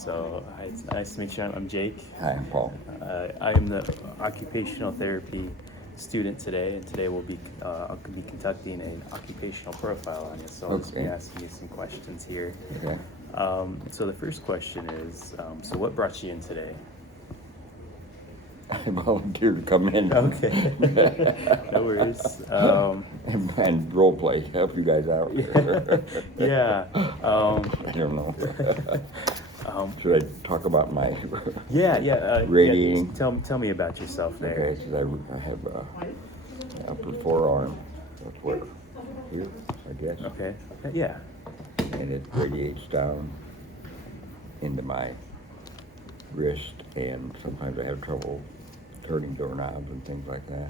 So, hi, it's nice to meet you. I'm Jake. Hi, I'm Paul. I'm the occupational therapy student today, and today I'll be conducting an occupational profile on you. So I'll just be Okay. asking you some questions here. Okay. So the first question is, so what brought you in today? I volunteered to come in. Okay, no worries. And role play, help you guys out. Yeah. I don't know. Should I talk about my Yeah. radiating? Tell me about yourself there. Okay, so I have upper forearm. That's where, here, I guess. Okay. Yeah. And it radiates down into my wrist, and sometimes I have trouble turning doorknobs and things like that.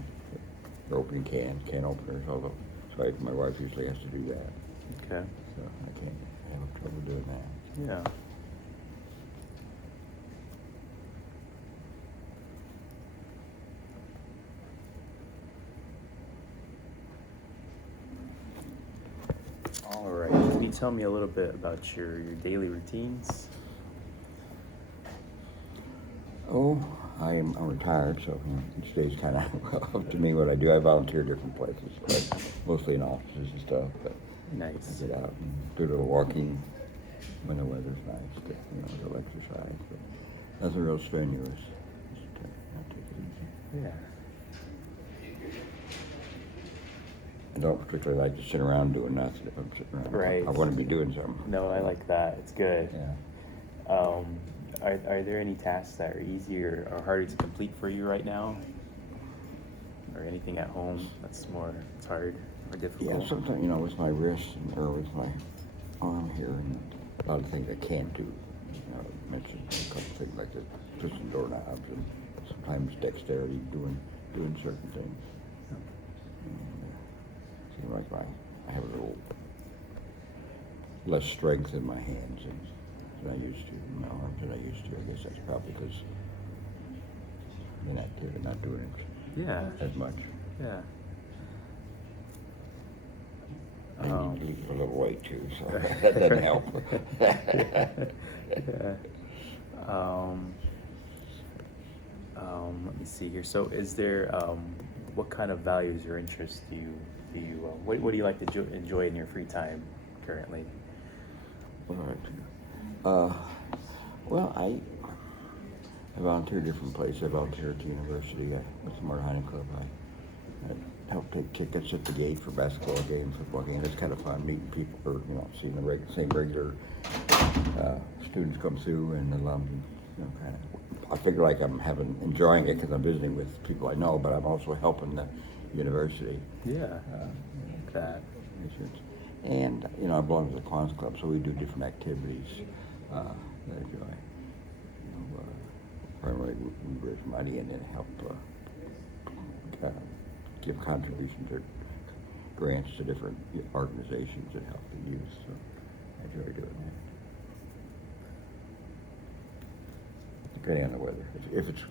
Or opening can openers, although, so my wife usually has to do that. Okay. So I can't have trouble doing that. Yeah. All right. Can you tell me a little bit about your daily routines? Oh, I'm retired, so each day's kind of up to me what I do. I volunteer different places, like mostly in offices and stuff. But Nice. I get out and do a little walking when the weather's nice, to, a little exercise. But nothing real strenuous. Just take it easy. Yeah. I don't particularly like to sit around doing nothing. If I'm sitting around, Right. I want to be doing something. No, I like that. It's good. Yeah. Are there any tasks that are easier or harder to complete for you right now? Or anything at home that's it's hard or difficult? Yeah, sometimes, with my wrist or with my arm here, and a lot of things I can't do. I mentioned a couple things like the pushing doorknobs and sometimes dexterity doing certain things. Seems like I have a little less strength in my hands than I used to, in my arms than I used to. I guess that's probably because inactive, not doing it Yeah. as much. Yeah. I need to lose a little weight too, so that doesn't help. Yeah. Let me see here. So, is there what kind of values or interests do you what do you like to enjoy in your free time currently? All right. Well, I volunteer at different places. I volunteer at the university with the Martin Hunting Club. I help take tickets at the gate for basketball games, football games. It's kind of fun meeting people, or seeing the same regular students come through, and alum. Kind of. I figure like I'm enjoying it because I'm visiting with people I know, but I'm also helping the university. Yeah. Like that. And I belong to the Quan's Club, so we do different activities that I enjoy. Primarily we raise money and then help give contributions or grants to different organizations that help the youth. So I enjoy doing that. Depending on the weather.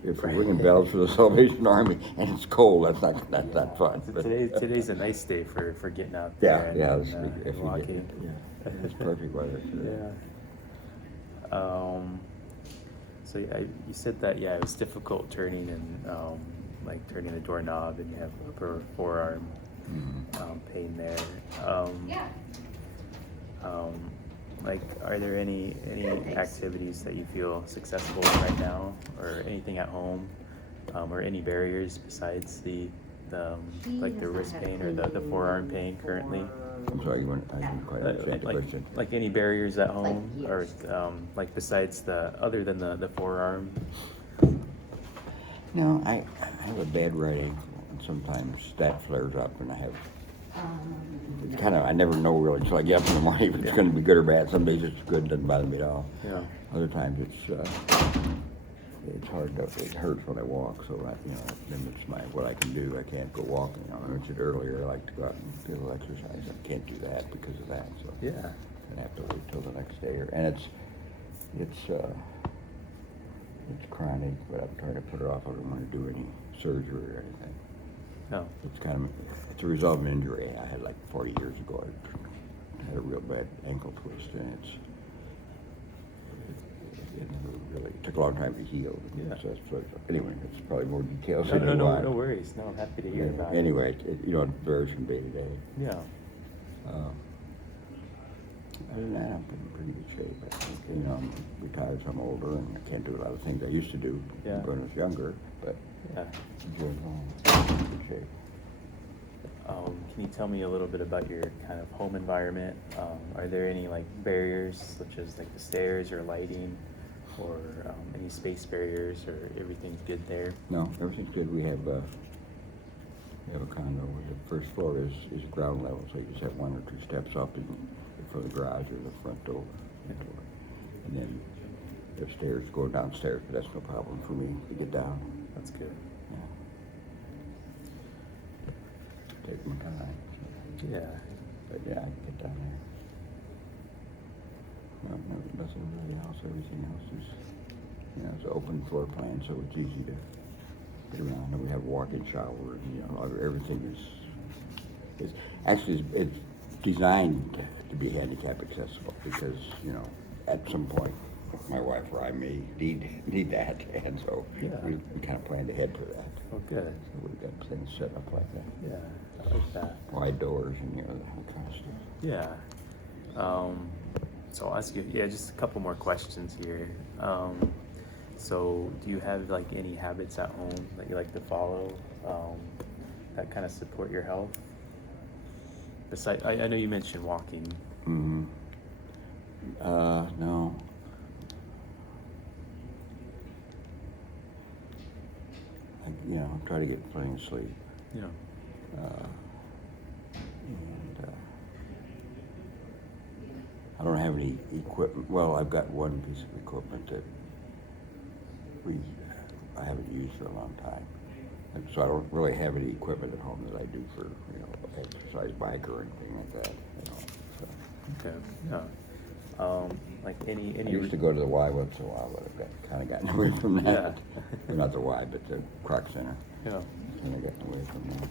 If we're ringing bells for the Salvation Army and it's cold, that's not fun. Today's a nice day for getting out there. If we walking. It's perfect weather today. Yeah. So you said that it was difficult turning and turning the doorknob, and you have upper forearm pain there. Are there any activities that you feel successful in right now, or anything at home, or any barriers besides the wrist pain or the forearm pain currently? I'm sorry, I didn't quite understand the question. Like any barriers at home, or besides other than the forearm? No, I have a bad right ankle, and sometimes that flares up, and I have. I never know really until I get up in the morning if it's going to be good or bad. Some days it's good, doesn't bother me at all. Yeah. Other times it's hard to, it hurts when I walk, so that limits what I can do. I can't go walking. I mentioned earlier I like to go out and do a little exercise. I can't do that because of that. So Yeah. I have to wait till the next day. And it's chronic, but I'm trying to put it off. I don't want to do any surgery or anything. No. It's a result of an injury I had like 40 years ago. I had a real bad ankle twist, and took a long time to heal. Yeah. So anyway, it's probably more details No, than no, you no, want. no worries. No, I'm happy to hear about it. Anyway, it varies from day to day. Yeah. Other than that, I'm in pretty good shape. I think, I'm retired, so I'm older, and I can't do a lot of things I used to do Yeah. when I was younger. But Yeah. I'm doing good shape. Can you tell me a little bit about your kind of home environment? Are there any like barriers, such as like the stairs or lighting, or any space barriers, or everything's good there? No, everything's good. We have a condo where the first floor is ground level, so you just have one or two steps up for the garage or the front door. And then there's stairs going downstairs, but that's no problem for me to get down. That's good. Yeah. Take my time. Yeah. But yeah, I can get down there. No, nothing really else. Everything else is, it's an open floor plan, so it's easy to get around. And we have a walk-in shower, and everything is actually it's designed to be handicap accessible because at some point my wife or I may need that, and so Yeah. we kind of planned ahead for that. Oh, good. So we've got things set up like that. Yeah, I like that. Wide doors and that kind of stuff. Yeah. So I'll ask you, just a couple more questions here. So do you have like any habits at home that you like to follow that kind of support your health? Besides, I know you mentioned walking. Mm-hmm. No. I try to get plenty of sleep. Yeah. And I don't have any equipment. Well, I've got one piece of equipment that I haven't used for a long time. And so I don't really have any equipment at home that I do for, exercise bike or anything like that. So. Okay. Yeah. Like any. I used to go to the Y once in a while, but I've kind of gotten away from that. Yeah. Well, not the Y, but the Croc Center. Yeah. Kind of gotten away from that.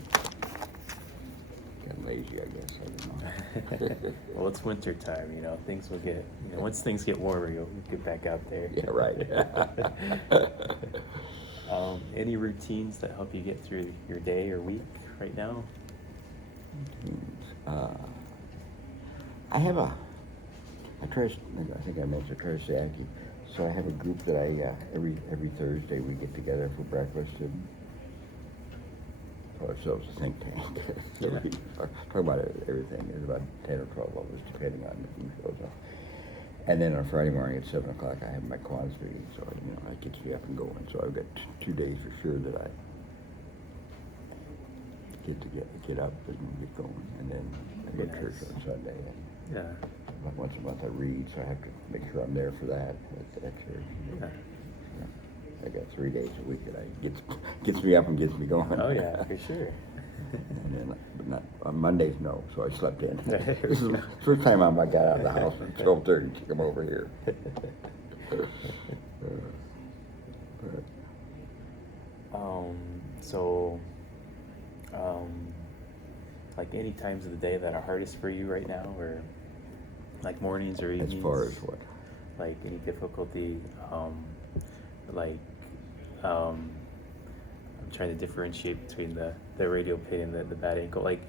Getting lazy, I guess. I don't know. Well, it's winter time, things will get, once things get warmer, you'll get back out there. Yeah, right. Any routines that help you get through your day or week right now? I think I mentioned Teriyaki. So I have a group that every Thursday we get together for breakfast and call ourselves a think tank. So Yeah. we talk about everything. There's about 10 or 12 of us, depending on who shows up. And then on Friday morning at 7 o'clock, I have my Kiwanis meeting, so that gets me up and going. So I've got 2 days for sure that I get up and get going, and then I go to church on Sunday. And Yeah. once a month I read, so I have to make sure I'm there for that at church. Yeah. I got 3 days a week that gets me up and gets me going. Oh yeah, for sure. And then, but not on Mondays, no. So I slept in. There we This is go. the first time I got out of the house at 12:30 to come over here. Like any times of the day that are hardest for you right now, or like mornings or evenings? As far as what? Like any difficulty, I'm trying to differentiate between the radial pain and the bad ankle. Like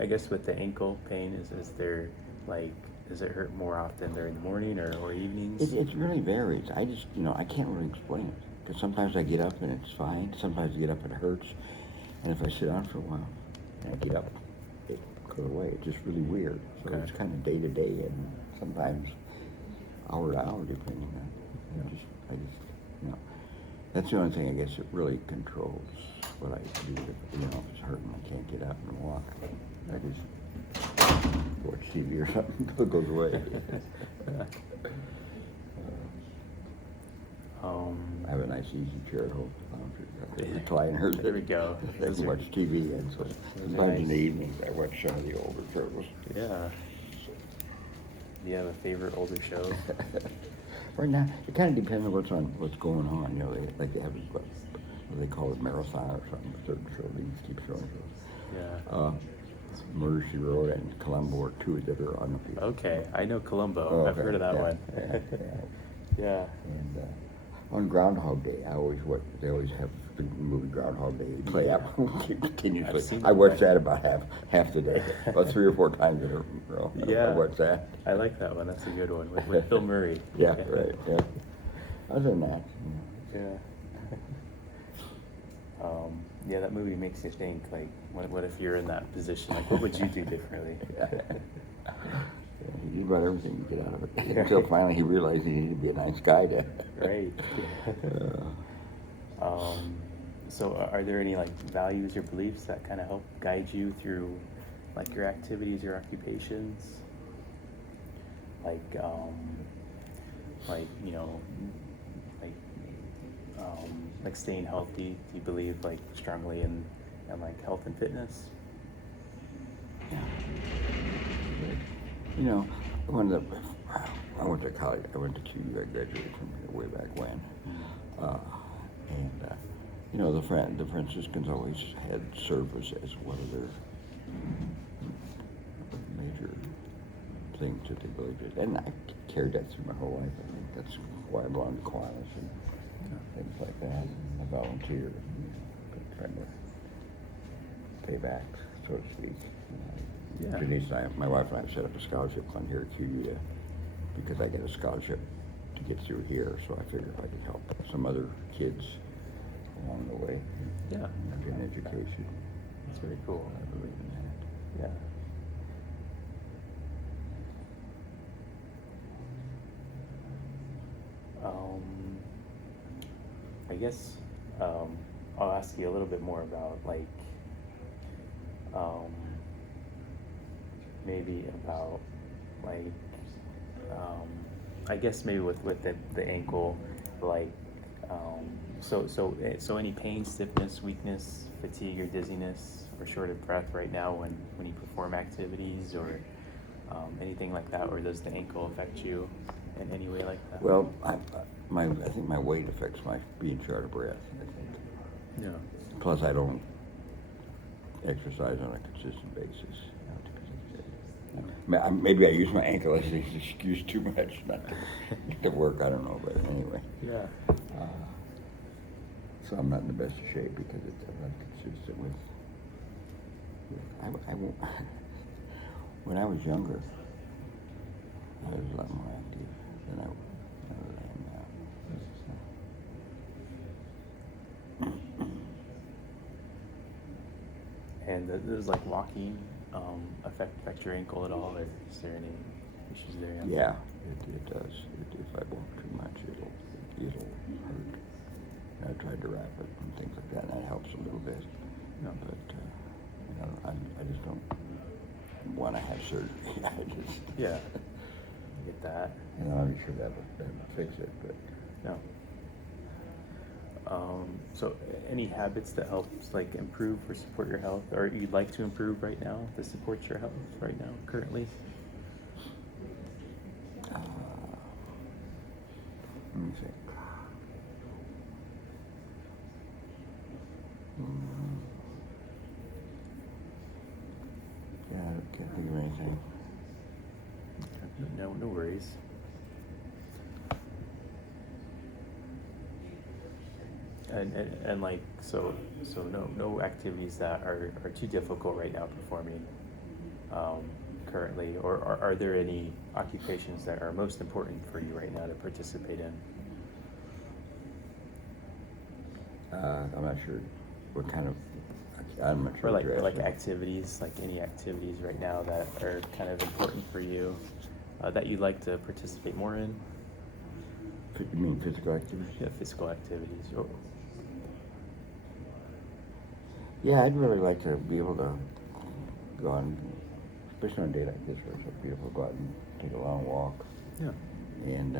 I guess with the ankle pain, is there like, does it hurt more often during the morning or evenings? It really varies. I just, I can't really explain it. Because sometimes I get up and it's fine. Sometimes I get up and it hurts. And if I sit down for a while and I get up, it goes away. It's just really weird. So Okay. it's kind of day to day and sometimes hour to hour depending on. That's the only thing I guess it really controls what I do. If it's hurting, I can't get up and walk. I just watch TV or something until it goes away. I have a nice easy chair at home. Recliner. There we go. I can watch TV, and so sometimes in the evenings I watch some of the older shows. Yeah. Do you have a favorite older show? Right now, it kind of depends on what's going on. They have what they call it, marathon or something. A certain show they just keep showing shows. Yeah. Murder, She Wrote, and Columbo are 2 that are on the. Okay, I know Columbo. Oh, I've heard of that yeah, one. yeah. Yeah. And On Groundhog Day, they always have the movie Groundhog Day play out I've continuously. seen I watched that. that about half the day, about 3 or 4 times in a row. Yeah. I watched that. I like that one. That's a good one with Bill Murray. Yeah, right. Yeah. Other than that, Yeah. Yeah, that movie makes you think, like, what if you're in that position? Like, what would you do differently? he got everything to get out of it until finally he realized he needed to be a nice guy to. Right. So are there any like values or beliefs that kind of help guide you through like your activities, your occupations? Like, you know, like, like staying healthy. Do you believe like strongly in like health and fitness? Yeah. You know, I went to college. I went to QU. I graduated from here way back when. And you know, the Franciscans always had service as one of their major things that they believed in. And I carried that through my whole life. I think that's why I belong to Kiwanis and things like that. I volunteered, trying to pay back, so to speak. Yeah. Denise and I, my wife and I set up a scholarship fund here at QU because I get a scholarship to get through here, so I figured if I could help some other kids along the way, Yeah. get an education. That's very cool. I believe in that. Yeah. I guess I'll ask you a little bit more about like maybe about like I guess maybe with the ankle, like so any pain, stiffness, weakness, fatigue, or dizziness, or short of breath right now when you perform activities or anything like that, or does the ankle affect you in any way like that? Well, I think my weight affects my being short of breath. I think. Yeah. Plus, I don't exercise on a consistent basis. Maybe I use my ankle as an excuse too much not to work. I don't know, but anyway. Yeah. So I'm not in the best of shape because I'm not consistent with. I won't. When I was younger, I was a lot more active than I am now. And does like walking affect your ankle at all, or is there any issues there? Yeah, it does. If I walk too much, it'll hurt. I tried to wrap it and things like that, and that helps a little bit. No. But you know, I just don't want to have surgery. Yeah, I get that. And I'm not sure that would fix it, but No. So any habits that help like improve or support your health, or you'd like to improve right now to support your health right now currently? let me think. Yeah, I can't think of anything. No worries. And like so no activities that are too difficult right now performing currently, or are there any occupations that are most important for you right now to participate in? I'm not sure what kind of. I'm not sure. Or what you're like asking. activities, like any activities right now that are kind of important for you that you'd like to participate more in? You mean physical activity? Yeah, physical activities. Yeah, I'd really like to be able to go on, especially on a day like this where it's so beautiful, go out and take a long walk. Yeah. And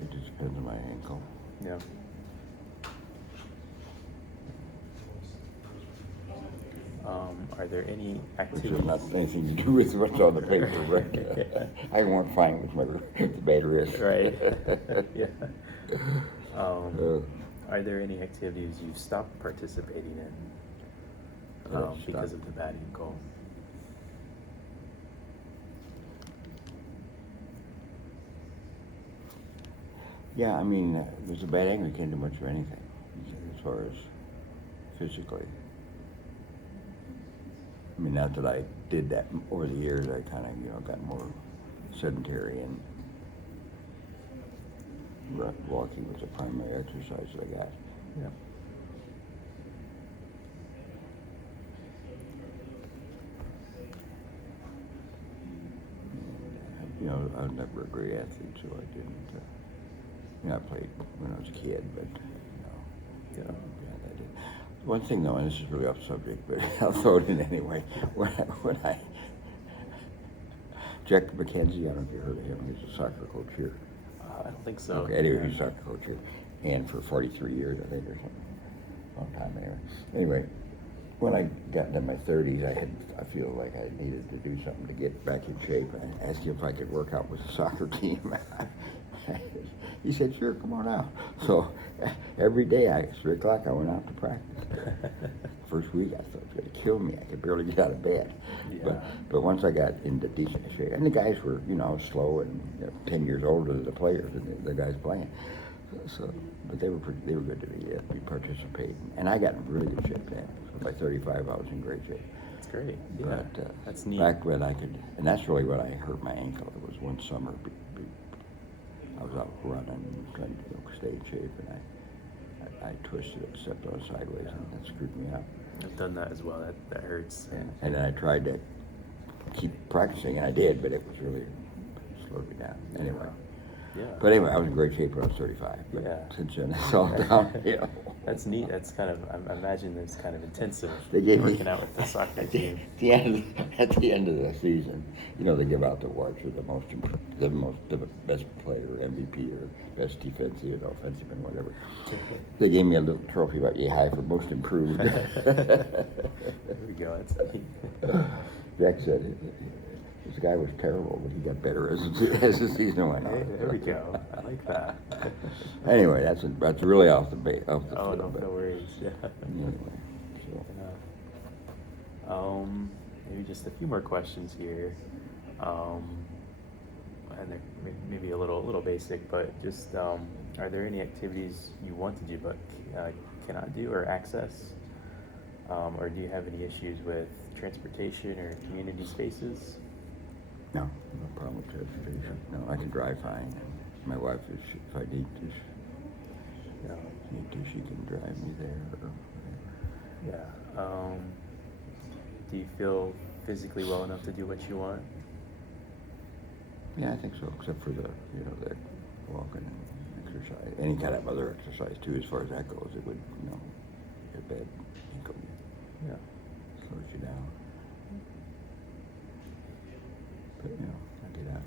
it just depends on my ankle. Yeah. Are there any Which activities? has not anything to do with what's on the paper, right? I won't find with the bad wrist. Right. Yeah. Are there any activities you've stopped participating in because of the bad ankle? Yeah, I mean, there's a bad angle. You can't do much of anything as far as physically. I mean, not that I did that over the years. I kind of, got more sedentary, and walking was the primary exercise that I got. Yeah. I was never a great athlete, so I didn't. I played when I was a kid, but Yeah. I did. One thing though, and this is really off subject, but I'll throw it in anyway. When I Jack McKenzie, I don't know if you heard of him. He's a soccer coach here. I don't think so. Okay, anyway, he's a soccer coach here, and for 43 years, I think, or something. Long time anyway. Anyway, when I got into my 30s, I feel like I needed to do something to get back in shape. I asked him if I could work out with the soccer team. He said, "Sure, come on out." So every day at 3 o'clock, I went out to practice. First week, I thought it was going to kill me. I could barely get out of bed. Yeah. But once I got into decent shape, and the guys were, slow and 10 years older than the players and the guys playing. But they were good to me. We participated, and I got in really good shape then. So by 35, I was in great shape. That's great. Yeah. But That's neat. back when I could, and that's really when I hurt my ankle. It was one summer. I was out running, trying to stay in shape, and I twisted it, stepped on it sideways, and that screwed me up. I've done that as well. That hurts. And then I tried to keep practicing, and I did, but it was really slowed me down. Anyway. Yeah. But anyway, I was in great shape when I was 35. But Yeah. since then, it's all downhill. That's neat. That's kind of, I imagine it's kind of intensive They gave me working out with the soccer team. At the end of the season, they give out the awards for the best player, MVP, or best defensive, offensive, and whatever. They gave me a little trophy about yay high for most improved. There we go. That's neat. Jack said this guy was terrible, but he got better as the season went on. Hey, there we go. I like that. Anyway, that's really off the Oh, field. no worries. Yeah. Anyway, so. Maybe just a few more questions here. And they're maybe a little basic, but just are there any activities you want to do but cannot do or access? Or do you have any issues with transportation or community spaces? No, no problem with transportation. No, I can drive fine. My wife, if I need to, she can drive me there. Or Yeah. Do you feel physically well enough to do what you want? Yeah, I think so. Except for the walking and exercise, any kind of other exercise too. As far as that goes, it would, your bad ankle slows you down. But I get out.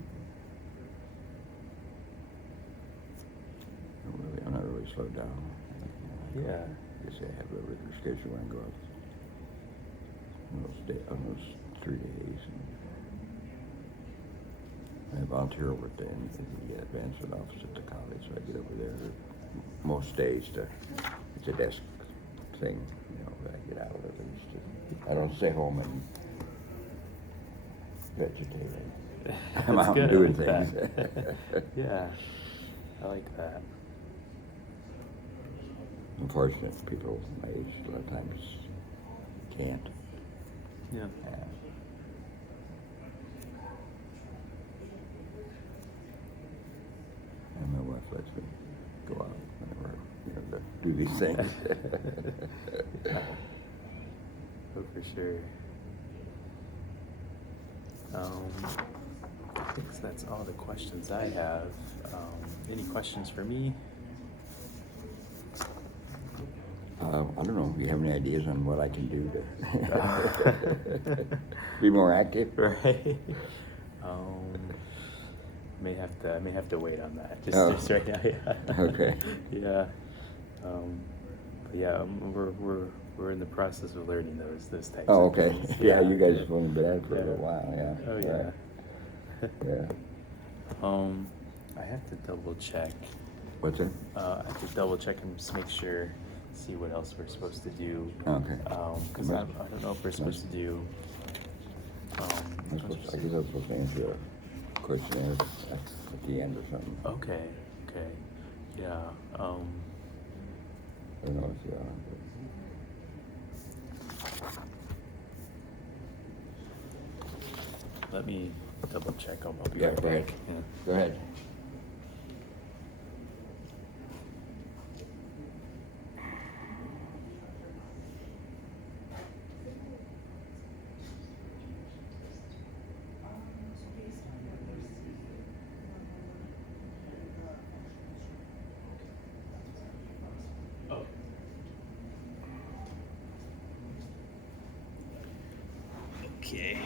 I'm not really slowed down. Yeah. I guess I have a regular schedule when I go out on those 3 days. And I volunteer over at the advancement office at the college, so I get over there most days it's a desk thing, that I get out of at least. I don't stay home and vegetate. I'm out good. doing I like things. that. Yeah, I like that. Unfortunate, people my age a lot of times can't. Yeah. And my wife lets me go out whenever to do these things. Yeah. Oh, for sure. I think that's all the questions I have. Any questions for me? I don't know. Do you have any ideas on what I can do to be more active? Right. May have to wait on that. Just right now. Yeah. Okay. Yeah. But yeah, we're in the process of learning those types. Oh, of okay. things. Yeah, you guys have only been at it for a Yeah. little while, yeah. Oh yeah. Right. Yeah. I have to double check. What's that? I have to double check and just make sure, see what else we're supposed to do. Okay. Because I don't know if we're supposed to do. I guess I was supposed to answer a questionnaire at the end or something. Okay. Yeah. Who knows? Yeah. Let me double check. I'll be Yeah, right go ahead. back. Yeah. Go ahead. Okay.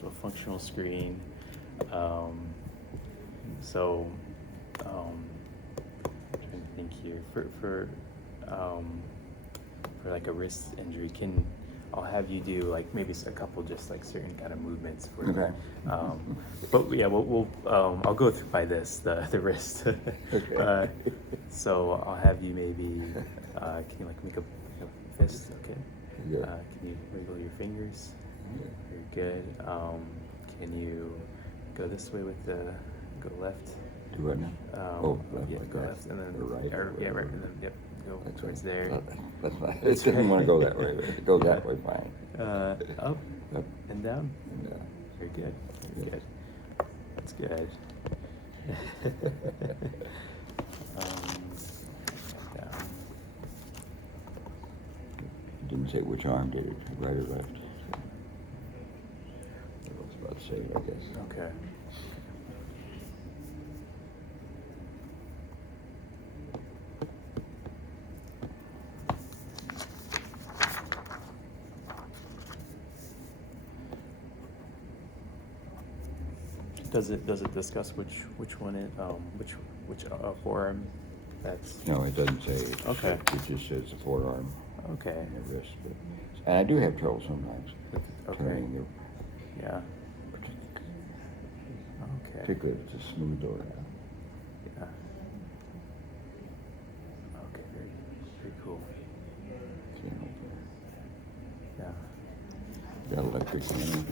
So a functional screen. Um, so, trying to think here for like a wrist injury, I'll have you do like maybe a couple just like certain kind of movements for me. Okay. But yeah, I'll go through by the wrist. Okay. So I'll have you maybe can you like make a fist? Okay. Yeah. Can you wiggle your fingers? Yeah. Very good. Can you go this way with go left? Do what now? Left Yeah, like go that. left and then Or right. yeah, right, and then yep, go That's towards right. there. That's fine. I That's didn't right. want to go that way. But if it goes that way, fine. Up Up and down. and Very good. Very good. That's good. Down. Didn't say which arm did it, right or left. So I was about to say it, I guess. Okay. Does it discuss which one which forearm that's No, it doesn't say. Okay. It just says the forearm okay? and the wrist. But, and I do have trouble sometimes Okay. turning the, Yeah. Okay. particularly if it's a smooth door. Yeah. Okay. Very cool. You know, Yeah. got electric in it.